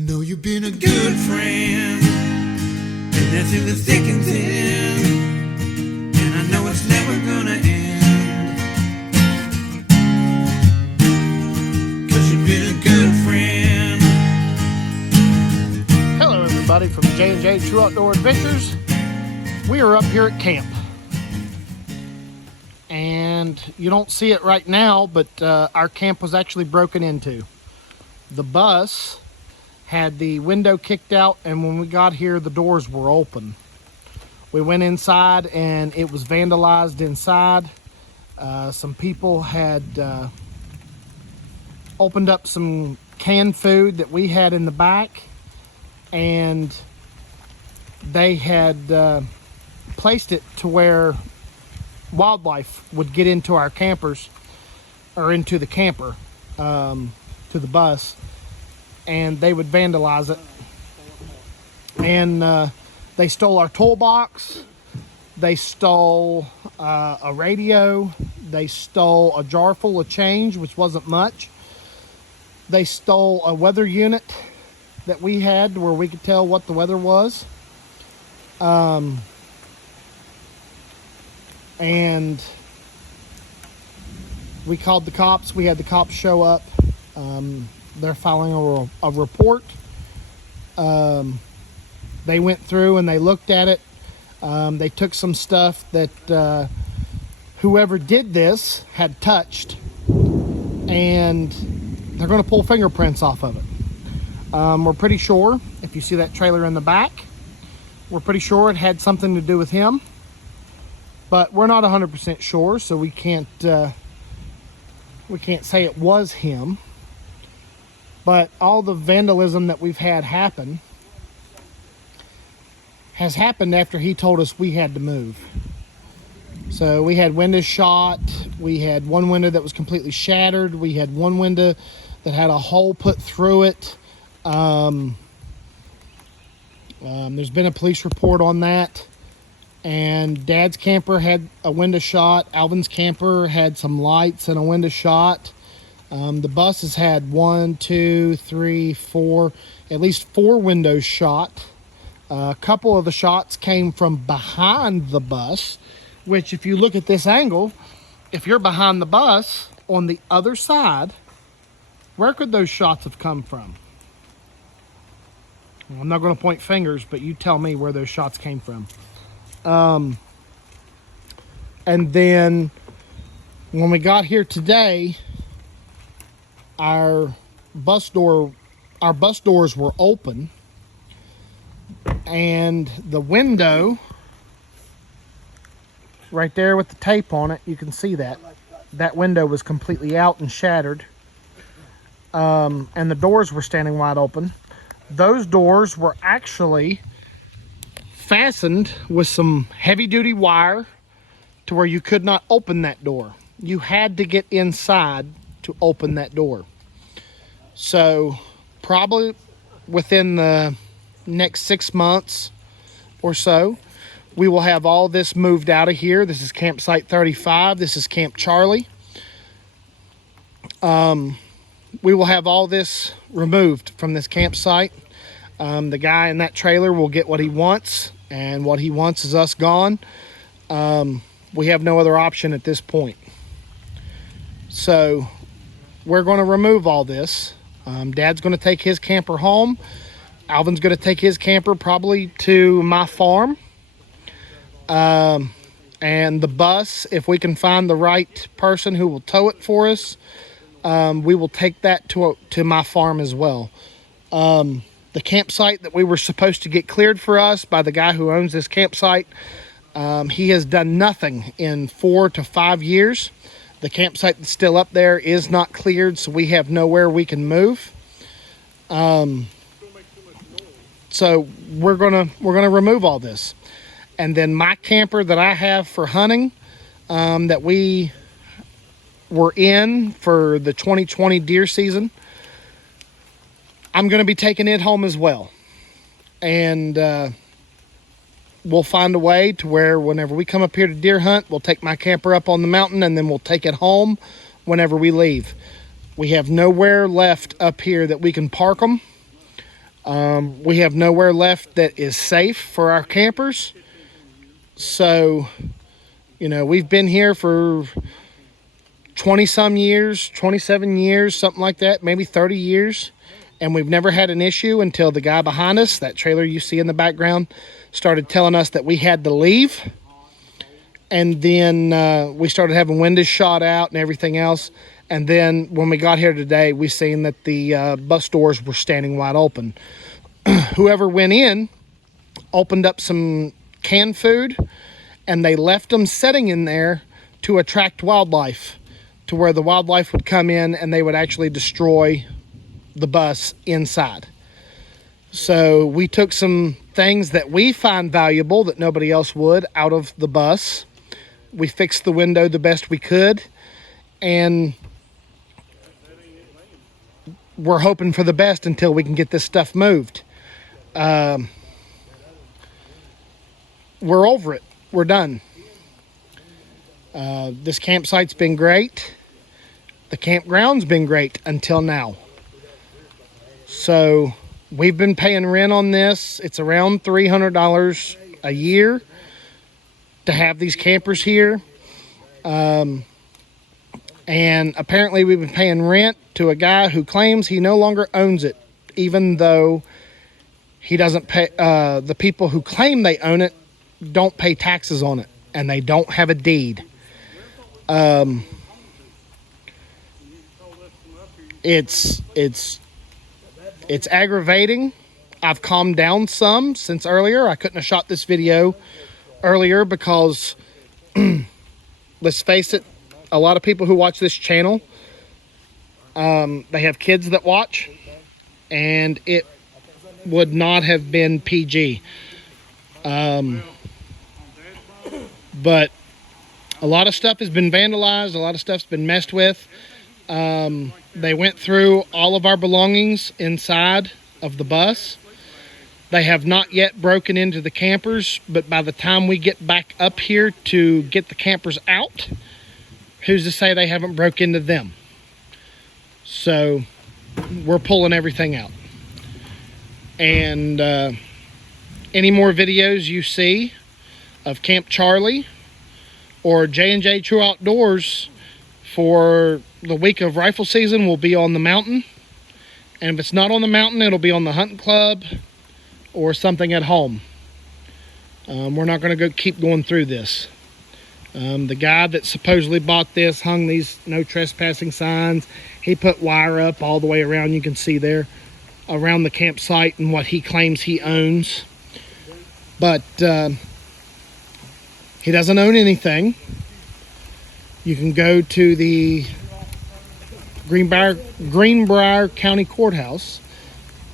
Know you've been a good friend, and that's in the thick and thin, and I know it's never gonna end, 'cause you've been a good friend. Hello everybody from J&J True Outdoor Adventures. We are up here at camp. And you don't see it right now, but our camp was actually broken into. The bus had the window kicked out, and when we got here, the doors were open. We went inside and it was vandalized inside. Some people had opened up some canned food that we had in the back, and they had placed it to where wildlife would get into our campers, or into the camper, to the bus, and they would vandalize it. And they stole our toolbox, they stole a radio, they stole a jar full of change, which wasn't much. They stole a weather unit that we had where we could tell what the weather was. And we called the cops. We had the cops show up. They're filing a report. They went through and they looked at it. They took some stuff that whoever did this had touched, and they're going to pull fingerprints off of it. We're pretty sure, if you see that trailer in the back, we're pretty sure it had something to do with him, but we're not 100% sure, so we can't say it was him. But all the vandalism that we've had happen has happened after he told us we had to move. So we had windows shot. We had one window that was completely shattered. We had one window that had a hole put through it. There's been a police report on that. And Dad's camper had a window shot. Alvin's camper had some lights and a window shot. The bus has had at least four windows shot. A couple of the shots came from behind the bus, which, if you look at this angle, if you're behind the bus on the other side, where could those shots have come from? Well, I'm not going to point fingers, but you tell me where those shots came from. And then when we got here today, our bus doors were open, and the window right there with the tape on it, you can see that window was completely out and shattered. And the doors were standing wide open. Those doors were actually fastened with some heavy-duty wire to where you could not open that door. You had to get inside to open that door. So probably within the next 6 months or so, we will have all this moved out of here. This is campsite 35. This is Camp Charlie. We will have all this removed from this campsite. The guy in that trailer will get what he wants, and what he wants is us gone. We have no other option at this point. So we're going to remove all this. Dad's going to take his camper home. Alvin's going to take his camper probably to my farm. And the bus, if we can find the right person who will tow it for us, we will take that to my farm as well. The campsite that we were supposed to get cleared for us by the guy who owns this campsite, he has done nothing in 4 to 5 years. The campsite that's still up there is not cleared, so we have nowhere we can move. So we're gonna remove all this, and then my camper that I have for hunting, that we were in for the 2020 deer season, I'm going to be taking it home as well. And we'll find a way to where whenever we come up here to deer hunt, we'll take my camper up on the mountain, and then we'll take it home whenever we leave. We have nowhere left up here that we can park them. We have nowhere left that is safe for our campers. So, you know, we've been here for 20 some years, 27 years, something like that, maybe 30 years. And we've never had an issue until the guy behind us, that trailer you see in the background, started telling us that we had to leave. And then we started having windows shot out and everything else. And then when we got here today, we seen that the bus doors were standing wide open. Whoever went in opened up some canned food, and they left them sitting in there to attract wildlife, to where the wildlife would come in and they would actually destroy the bus inside. So we took some things that we find valuable that nobody else would out of the bus. We fixed the window the best we could, and we're hoping for the best until we can get this stuff moved. We're over it. We're done. This campsite's been great. The campground's been great until now. So we've been paying rent on this. It's around $300 a year to have these campers here. And apparently we've been paying rent to a guy who claims he no longer owns it, even though he doesn't pay. The people who claim they own it don't pay taxes on it, and they don't have a deed. It's aggravating. I've calmed down some since earlier. I couldn't have shot this video earlier because let's face it, a lot of people who watch this channel, they have kids that watch, and it would not have been PG. But a lot of stuff has been vandalized. A lot of stuff's been messed with. They went through all of our belongings inside of the bus. They have not yet broken into the campers, but by the time we get back up here to get the campers out, who's to say they haven't broke into them? So we're pulling everything out. And any more videos you see of Camp Charlie or J&J True Outdoors for the week of rifle season will be on the mountain. And if it's not on the mountain, it'll be on the hunting club or something at home. We're not going to keep going through this. The guy that supposedly bought this hung these no trespassing signs. He put wire up all the way around, you can see there, around the campsite and what he claims he owns. But he doesn't own anything. You can go to the Greenbrier County Courthouse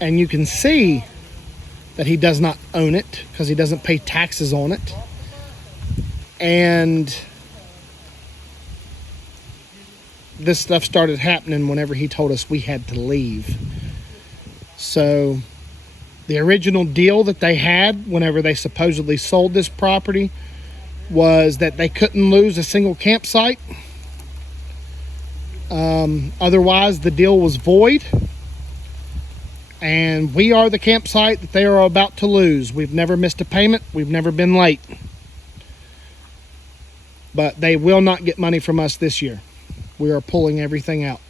and you can see that he does not own it because he doesn't pay taxes on it. And this stuff started happening whenever he told us we had to leave. So the original deal that they had whenever they supposedly sold this property was that they couldn't lose a single campsite. Otherwise, the deal was void. And we are the campsite that they are about to lose. We've never missed a payment. We've never been late. But they will not get money from us this year. We are pulling everything out.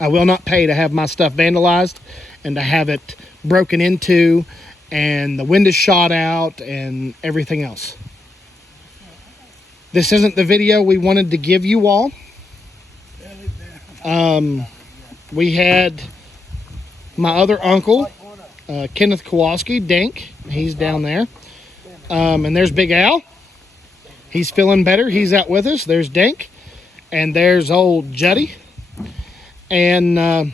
I will not pay to have my stuff vandalized and to have it broken into and the windows shot out and everything else. This isn't the video we wanted to give you all. We had my other uncle, Kenneth Kowalski, Dink. He's down there. And there's Big Al. He's feeling better. He's out with us. There's Dink. And there's old Juddy. And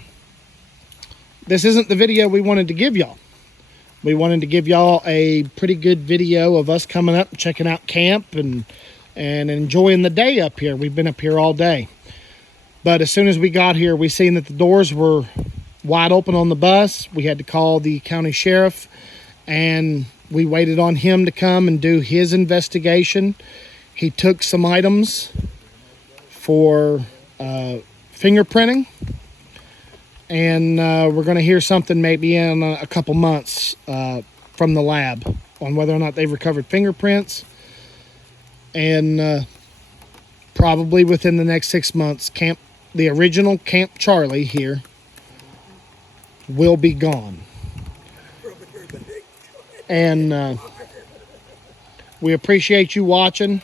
this isn't the video we wanted to give y'all. We wanted to give y'all a pretty good video of us coming up and checking out camp and enjoying the day up here. We've been up here all day. But as soon as we got here, we seen that the doors were wide open on the bus. We had to call the county sheriff, and we waited on him to come and do his investigation. He took some items for fingerprinting, and we're going to hear something maybe in a couple months from the lab on whether or not they've recovered fingerprints. And probably within the next 6 months, the original Camp Charlie here will be gone. And we appreciate you watching.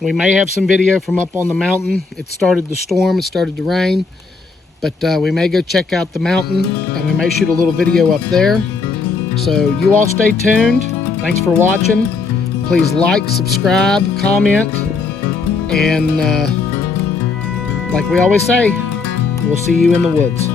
We may have some video from up on the mountain. It started to storm, it started to rain, but we may go check out the mountain and we may shoot a little video up there. So you all stay tuned. Thanks for watching. Please like, subscribe, comment, and like we always say, we'll see you in the woods.